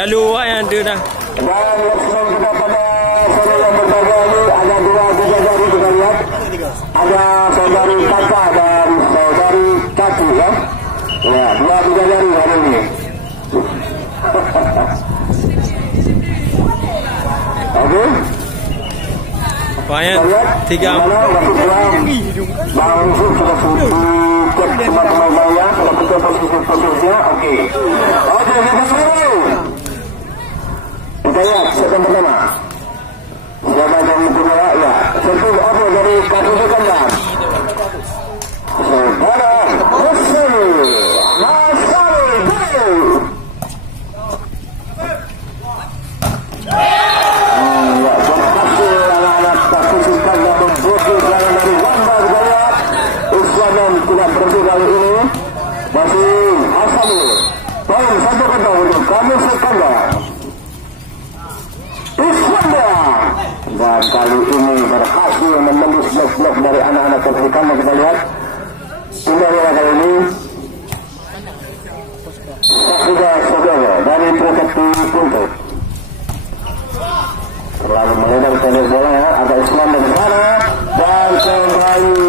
Selalu yang ada dah. Dan let's kita pada seri yang berbeza ini ada dua bidadari kita lihat. Ada saudari kakak dan saudari kaki ya. Ya, dua bidadari hari ini. Oke. Banyak 3 Bang Yusuf sudah cek teman-teman saya kalau kita posisi-posisinya. Oke. Oke, kita seru. Kita lihat segmen pertama. Siapa yang punya ya? Sentuh apa dari kaki kanan? Saudara Hussein Nasari Gol. Ya, berhasil anak-anak kaki kanan membuat jalan dari gambar gaya. Islam tidak berhenti kali ini. Masih Hasanul. Poin 1-0 untuk kami Sekandar. Dan kali ini berhasil menembus blok-blok dari anak-anak terdekat. Kita lihat sudah kali ini sudah dari Prefekti Puntuk terlalu melebar pendek bola ya. Ada Islam dari sana dan kembali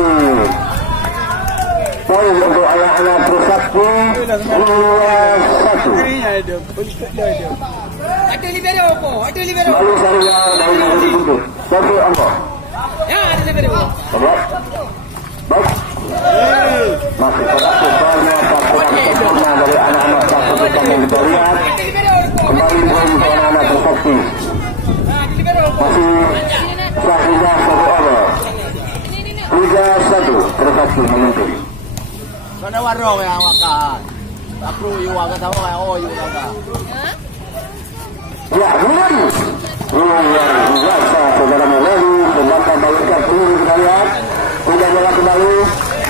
poin untuk anak-anak Prefekti 2-1. Ada libero po, ada libero. Lalu saya dari Puntuk Tapi apa? Ya, ada libero. Baik. Masih berlakukannya peraturan sempurna dari anak-anak pasukan yang kita lihat. Kembali poin untuk anak-anak Prefekti. Masih Sahida 1-3-1 Prefekti memimpin. Mana warung yang makan? Aku iwa kata orang oh iwa kata. Ya, kemudian luar biasa saudara Melani sedangkan balikan peluru kita lihat sudah bola kembali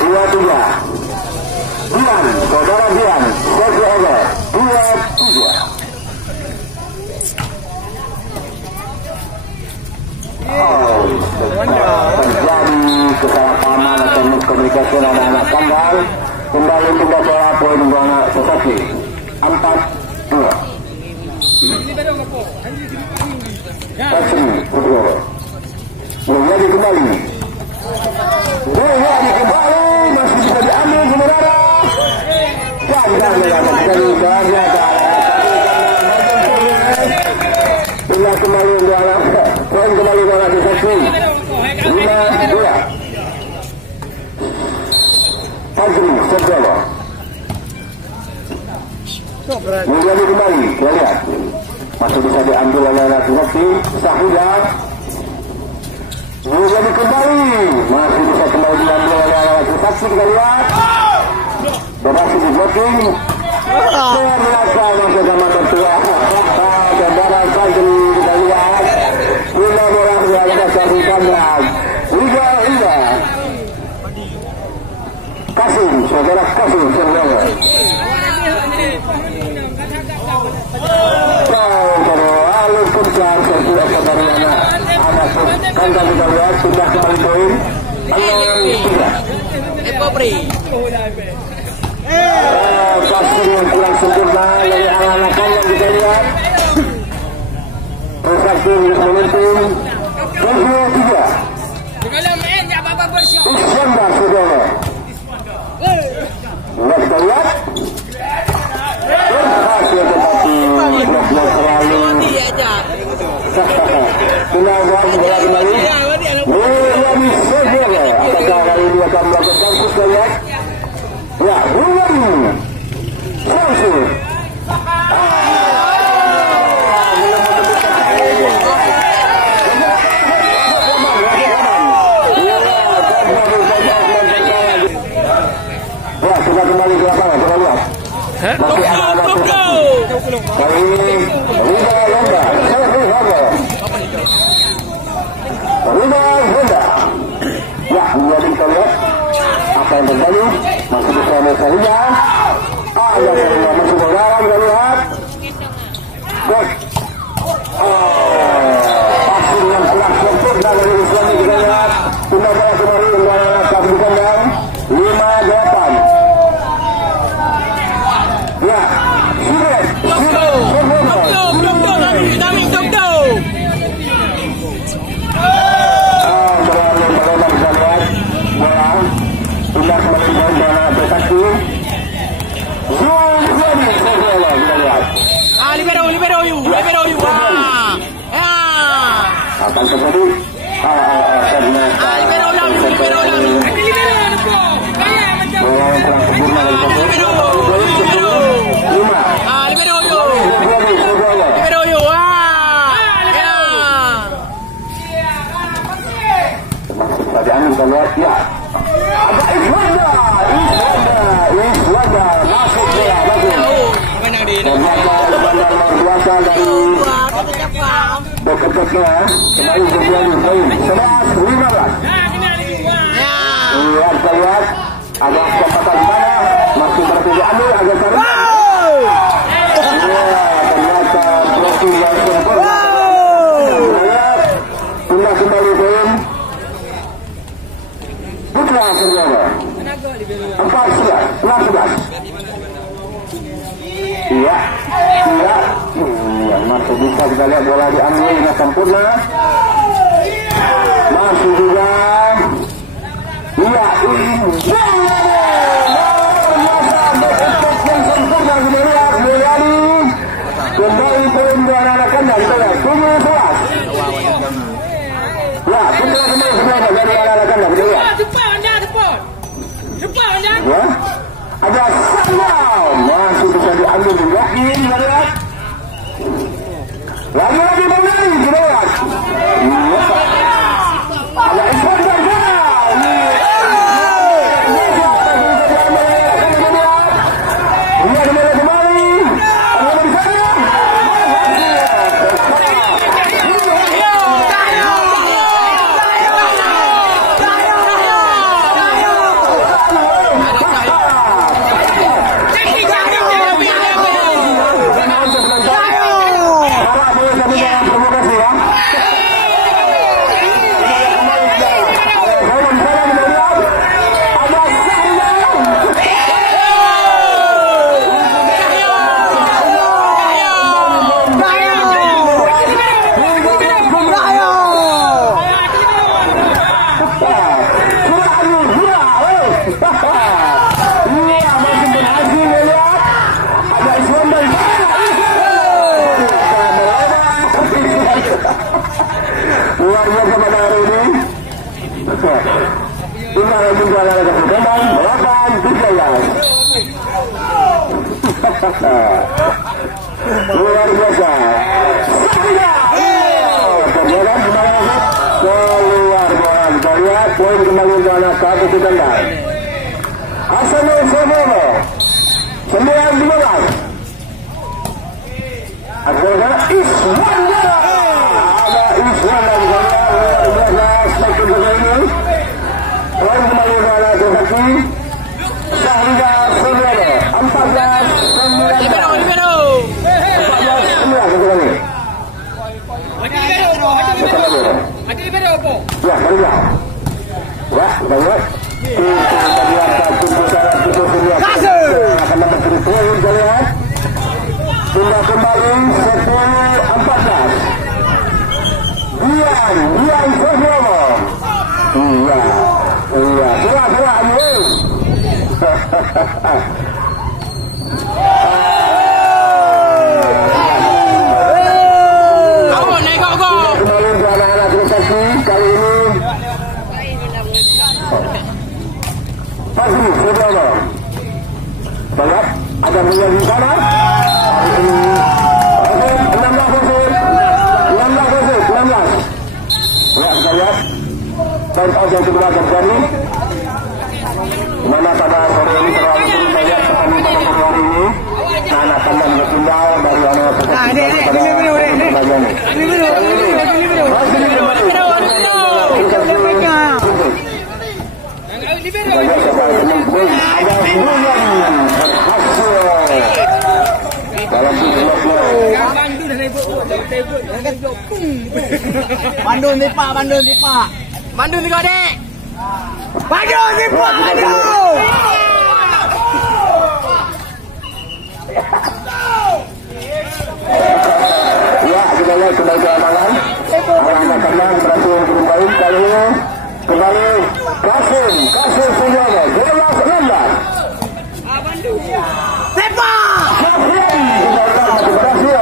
2-3. Dian, saudara Dian, Sergio Ego 2-3. Oh, terjadi kesalahpahaman atau miskomunikasi anak-anak Kandal. Kembali pindah bola poin untuk anak Sesaki 4-2. Kasih, kedua. Menjadi kembali. Menjadi kembali. Masih bisa diambil sebenarnya. Dan pindah kembali untuk anak. Poin kembali untuk anak Sesaki 5-2. Fajri, Sergio. Menjadi kembali, kita lihat masih bisa diambil oleh anak Sesaki. Sahida menjadi kembali, masih bisa kembali diambil oleh anak Sesaki. Kita lihat berhasil di blocking. Belakang masih sama tertua saudara Fajri. Kita lihat Lina bola berada dari kandang 3-3. Kasim, saudara Kasim Sergio. Lalu kejar sesuai dari anak Kandang kita lihat sudah kembali poin 6-3. Popri. Kasih yang kurang sempurna dari anak-anak Kandang kita lihat. Prefekti memimpin 2-3. Iskandar saudara. Kita lihat berhasil tetapi blok-blok selalu kena bola kembali William Sergio. Apakah kali ini akan melakukan kita lihat ya William langsung ya sudah kembali ke lapangan. Kita lihat masih anak-anak kali ini Rida Londa ya menjadi kita lihat apa yang terjadi. Masih bisa Rida ada yang masih berdarah. Kita lihat pasti dengan kurang sempurna dari Islam. Kita lihat sudah bola kembali dengan anak Kaki Kandang 5-8. Ya, sudah libero you. Wah. Ya. Akan terjadi. Libero ulang. Libero depo. Kaya macam. Libero you. Libero you. Wah. Ya. Bacaan kita lihat ya. Ada Iswanda masuk bola bagus. Mana dia? Iswanda luar biasa dari dekat-dekatnya kembali berjuang baik 11-15. Lihat saya ada kesempatan di mana masih berarti diambil agak cari. Ternyata profil yang sempurna. Pindah kembali poin. Putra Suriana 4-11. Iya, masih bisa kita lihat bola diambil dengan sempurna. Masih juga. Iya, kembali poin anak-anak kandang kita 7-11. Ya, kita kembali semua dari anak-anak kandang kita lihat. Cepat anda. Ya, ada sundown masih bisa diambil juga ini kita lihat. Lagi-lagi kembali kita lihat. Ada Iswanda luar biasa pada hari ini. Inilah yang menjualan kembang 8-13. Luar biasa. Terjalan kembali keluar bola. Kita lihat poin kembali untuk anak satu kandang. Hasanul Sobono 9-12. Akhirnya Iswanda. Iswanda luar biasa semakin begini. Poin kembali ke anak kaki. Syahridah Suryana 14-19. Ada libero apa? Ya, barulah. Wah, baik. Akan memberi poin kita lihat. Sudah kembali 10-14. Dian Sosromo. Iya. Surah ayo. Kembali ke anak-anak prestasi kali ini. Pagi, Sosromo. Lihat, ada menjadi di sana. Hari ini 16. Ya, kita lihat poin out yang kedua terjadi. Mana pada sore ini terlalu banyak petani pada sore hari ini. Anak kandang berpindah dari anak seperti Bandung ni pak. Bandung ni kau dek. Bandung ni pak. Aduh. Ya, kita lihat kembali ke malam. Anak kandang berhasil kembali kali ini. Kembali Kasim Suryana 12-16. Bandung. Sepak. Masih berhasil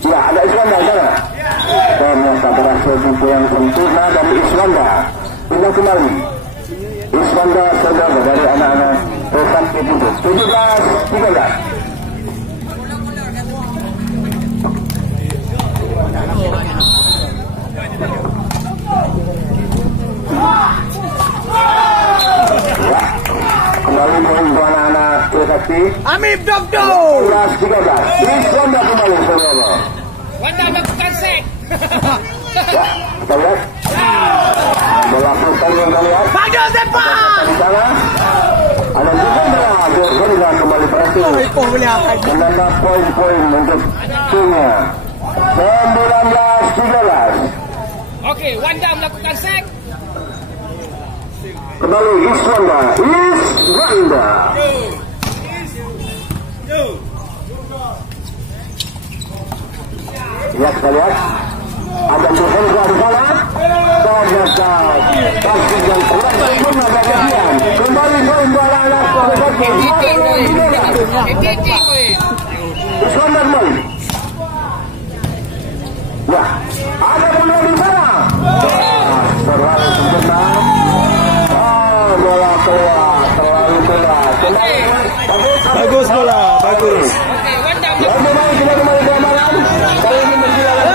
Ya, ada Iswanda sana. Ternyata berhasil jumpa yang sempurna dari Iswanda. Pindah kembali. Iswanda saudara dari anak-anak Pesan Keputut. 17-13. Kembali poin untuk anak-anak Trisakti. Amib Dobdo. 13-13. Iswanda kembali saudara. Wanda lakukan sek. Ya, kita lihat. Bola putar yang kita lihat. Bagus sepak. Di sana ada juga bola kembali berhasil menambah poin-poin untuk timnya. 19-13. Okey, Wanda melakukan sek. Kembali Iswanda. Ya, kita lihat. Ada Tuhan di sana. Ternyata pasti yang kuat pun ada kejadian. Kembali poin bola anak seperti Iswanda kembali. Ya, ada bola di sana. Terlalu sempurna. Bola keluar, terlalu keluar. Bagus bola, bagus. Okey, Wanda Kembali keamanan. Kali ini berjalan.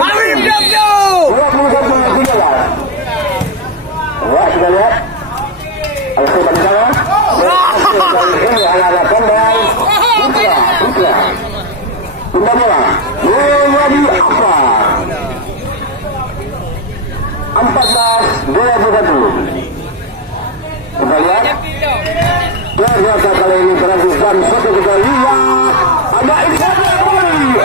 Amib Dobdo. 21-13. Ya, kita lihat. Alfred di sana. Ini anak-anak kandang. Putra. Pindah bola. Menjadi apa? 14-21. Kita lihat. Ternyata kali ini berhasilkan satu kegolian. Ada Iswanda kembali.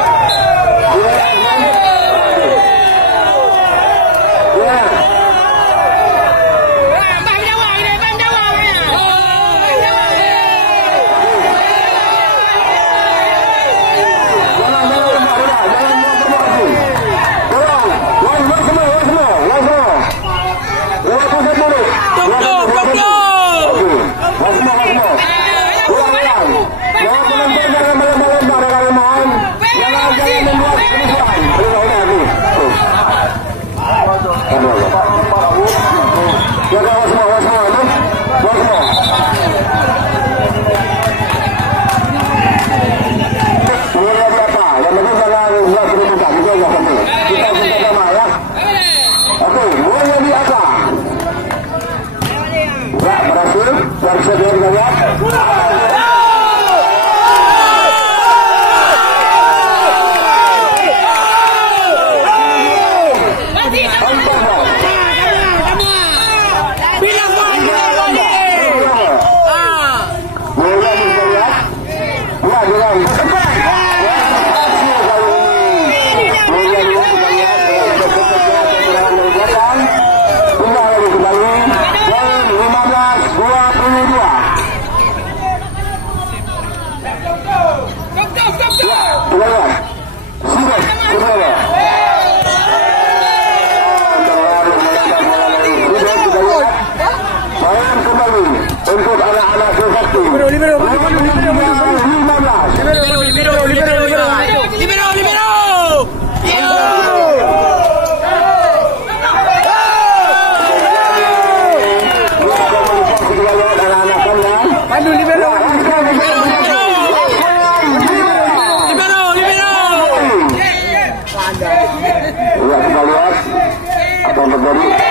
Untuk anak-anak Trisakti. Libero. Ya, kita lihat apa yang terjadi.